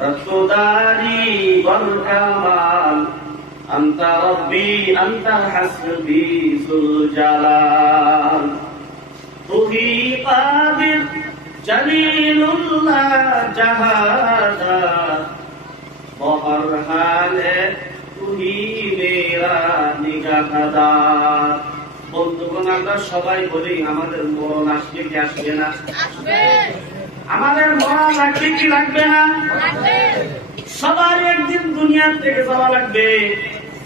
رتداري والكمال أنت ربي أنت حسبي ذو الجلال तुही قادر جلیل اللہ جہادا بہر حال তুহি মেরা নিগাহদার। বন্ধুগণ, আমরা সবাই বলি আমাদের মরণ আসবে কি আসবে না? আমাদের মরণ লাগবে কি লাগবে না? সবার একদিন দুনিয়া থেকে যাওয়া লাগবে।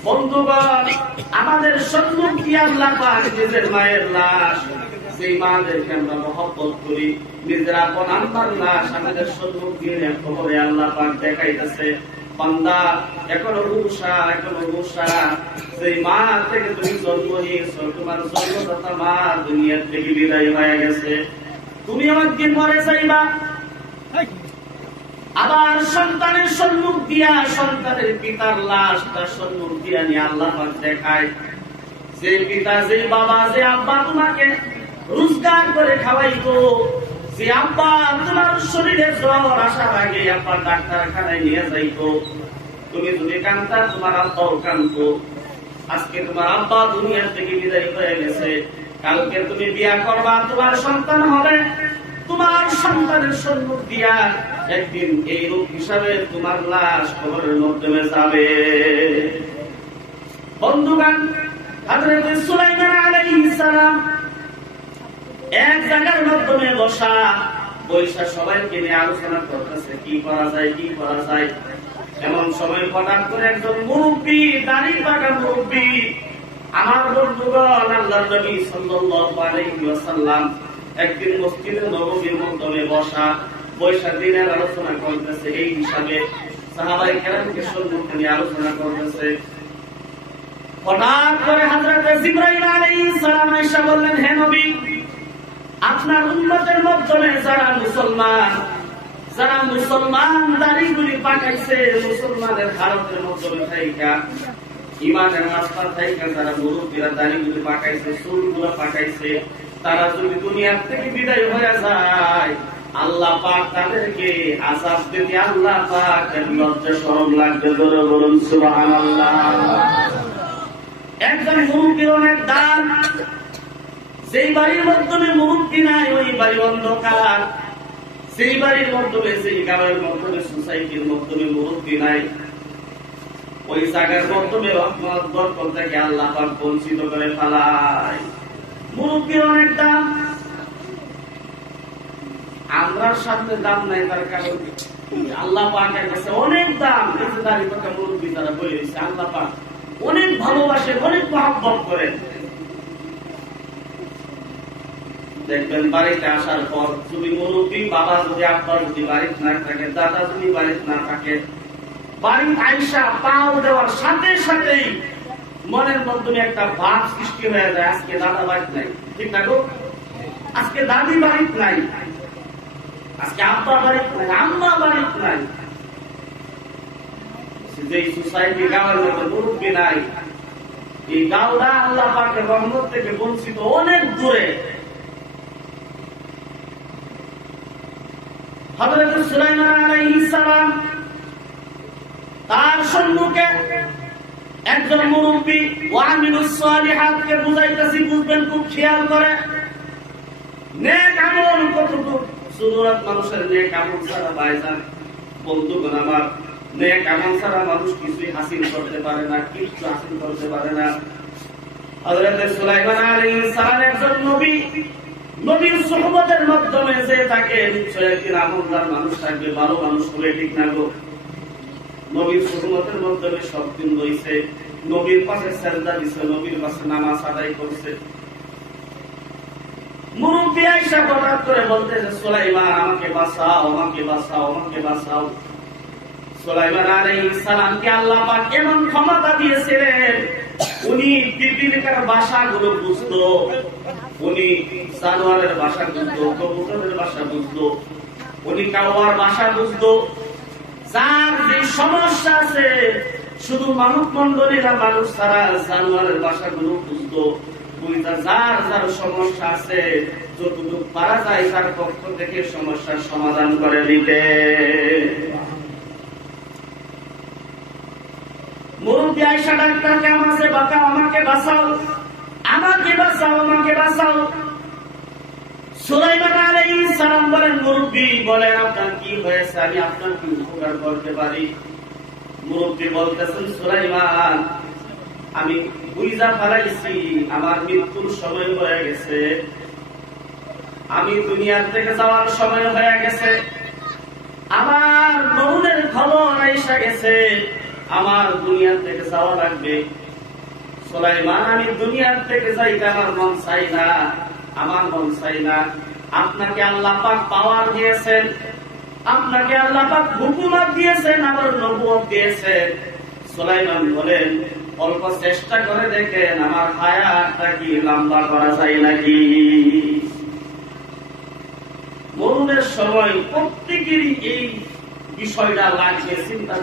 বন্ধুগণ, আমাদের সম্মুখ দিয়ে আল্লাহ পাক নিজের মায়ের লাশ, সেই মাদেরকে আমরা মহব্বত করি, নিজের আপন আম্মার লাশ আমাদের সম্মুখ দিয়ে কবরে আল্লাহ পাক দেখাইতেছে, বান্দা এখনো হুশা, এখনো হুশা। সেই মা থেকে তুমি জন্ম নিয়েছো, তোমার জন্মদাতা মা দুনিয়া থেকে বিদায় হয়ে গেছে, তুমি একদিন মরে যাইবা। আবার সন্তানের সম্মুখ দিয়া সন্তানের পিতার লাশ তার সম্মুখ দিয়া নিয়ে আল্লাহ পাক দেখায়, যে পিতা, যে বাবা, যে আব্বা তোমাকে রোজগার করে খাওয়াইতো, যে আব্বা তোমার শরীরে জ্বর আসার আগে আব্বা ডাক্তারখানায় নিয়ে যাইতো, তুমি যদি কাঁদতা তোমার আব্বাও কাঁদতো। আজকে তোমার আব্বা দুনিয়া থেকে বিদায় হয়ে গেছে, কালকে তুমি বিয়া করবা, তোমার সন্তান হবে, তোমার সন্তানের সম্মুখ দিয়া একদিন এই রূপ হিসাবে তোমার লাশ কবরের মাধ্যমে যাবে। বন্ধুগণ, হযরত সুলাইমান আলাইহিস সালাম এক জায়গার মাধ্যমে বৈশা সবাইকে নিয়ে আলোচনা করতেছে কি করা যায়, কি করা যায়। এমন সময় হঠাৎ করে একজন মুরব্বী, দাড়ি পাকা মুরব্বী, আমার বন্ধুগণ, আল্লাহর নবী সাল্লাল্লাহু আলাইহি ওয়াসাল্লাম একদিন মসজিদে নববীর মাধ্যমে বৈশা দিনের আলোচনা করতেছে। এই হিসাবে সাহাবায়ে কেরামকে সম্মুখে নিয়ে আলোচনা করতেছে। হঠাৎ করে হযরত জিবরাইল আলাইহিস সালাম এসে বললেন, হে নবী, আপনার উম্মতের মাধ্যমে যারা মুসলমান দাড়িগুলি পাকাইছে, মুসলমানের ভারতের মাধ্যমে থাইকা ইমানের রাস্তা থাইকা যারা মুরব্বীরা দাড়িগুলি পাকাইছে, চুলগুলো পাকাইছে, তারা যদি দুনিয়ার থেকে বিদায় হয়ে যায়, আল্লাহ পাক তাদেরকে আযাব দিতে আল্লাহ পাক লজ্জা শরম লাগবে। জোরে বলুন সুবহানাল্লাহ। একজন মুরব্বীর অনেক দান, যেই বাড়ির মাধ্যমে মুরব্বী নাই ওই বাড়ি অন্ধকার, সেই বাড়ির মাধ্যমে, সেই গ্রামের মাধ্যমে, সোসাইটির মাধ্যমে মুরব্বী নাই, ওই জায়গার মাধ্যমে রহমত বরকত থেকে আল্লাহ পাক বঞ্চিত করে ফেলায়। মুরব্বীর অনেক দাম, আমরা সামনে দাম নাই, তার কারণ আল্লাহ পাকের কাছে অনেক দাম। এই যে দাঁড়িয়ে থাকা মুরব্বী তারা বলে দিচ্ছে, আল্লাহ পাক অনেক ভালোবাসে, অনেক মহব্বত করেন। দেখবেন বাড়িতে আসার পর যদি মুরব্বী বাবা, যদি আব্বা যদি বাড়িতে না থাকে, দাদা যদি বাড়িতে না থাকে, বাড়ি আইসা পাও দেওয়ার সাথে সাথেই মনের মধ্যে একটা ভাব সৃষ্টি হয়ে যায়, আজকে দাদা বাড়িতে নাই, ঠিক না গো? আজকে দাদি বাড়িতে নাই, আজকে আব্বা বাড়িতে নাই, আম্মা বাড়িতে নাই। যে সোসাইটি গাঁয়ের মধ্যে মুরব্বী নাই, এই গাঁওটা আল্লাহ পাকের রহমত থেকে বঞ্চিত, অনেক দূরে। হযরত সুলাইমান আলাইহিস সালাম তার সম্মুখে একজন মুরব্বী ওয়ামিলুস সালিহাতকে বুঝাইতেছি, বুঝবেন খুব খেয়াল করে। নেক আমল কতটুকু সুন্নাত, মানুষের নেক আমল ছাড়া ভাইজান, বন্ধুগণ আমার, নেক আমল ছাড়া মানুষ কিছুই হাসিল করতে পারে না, কিছু হাসিল করতে পারে না। হযরত সুলাইমান আলাইহিস সালাম একজন নবী, নবীর সুহবতের মাধ্যমে যে তাকে নিশ্চয় একদিন আমলদার মানুষ থাকবে, ভালো মানুষ হবে, ঠিক না গো? নবীর সুহবতের মাধ্যমে সব দিন রয়েছে, নবীর পাশে সেজদা দিছে, নবীর পাশে নামাজ আদায় করছে। মুরব্বী আয়েশা হঠাৎ করে বলতেছে, সুলাইমান আমাকে বাঁচাও, আমাকে বাঁচাও, আমাকে বাঁচাও। সুলাইমান আলাইহিস সালামকে আল্লাহ পাক এমন ক্ষমতা দিয়েছিলেন, উনি পিপিলিকার ভাষাগুলো বুঝতো, উনি জানোয়ারের ভাষা বুঝতো, কবুতরের ভাষা বুঝতো, উনি কাওয়ার ভাষা বুঝতো। যার যে সমস্যা আছে, শুধু মানব মন্ডলীরা মানুষ ছাড়া জানোয়ারের ভাষাগুলো বুঝতো। যার যার সমস্যা আছে, যতটুকু পারা যায় তার পক্ষ থেকে সমস্যার সমাধান করে দিতে। নবী আয়েশা ডাক্তারকে আমাকে বাঁচাও, আমাকে বাঁচাও, আমাকে বাঁচাও, আমাকে বাঁচাও। সুলাইমান আলাইহিস সালাম বলেন, মুরব্বি বলেন আপনার কি হয়েছে, আমি আপনার কি উপকার করতে পারি? মুরব্বি বলতেছেন, সুলাইমান আমি বুঝা ফেলাইছি আমার মৃত্যুর সময় হয়ে গেছে, আমি দুনিয়ার থেকে যাওয়ার সময় হয়ে গেছে, আমার মরণের খবর এসে গেছে, আমার দুনিয়ার থেকে যাওয়া লাগবে। সুলাইমান আমি দুনিয়ার থেকে যাইতে আমার মন চাই না, আমার মন চাই না। আপনাকে আল্লাহ পাক পাওয়ার দিয়েছেন, আপনাকে আল্লাহ পাক হুকুমত দিয়েছেন, আবার নবুয়ত দিয়েছেন। সুলাইমান বলেন, অল্প চেষ্টা করে দেখেন আমার হায়াতটা কি লম্বা করা যায় নাকি। মরণের সময় প্রত্যেকেরই এই বিষয়টা লাগবে চিন্তা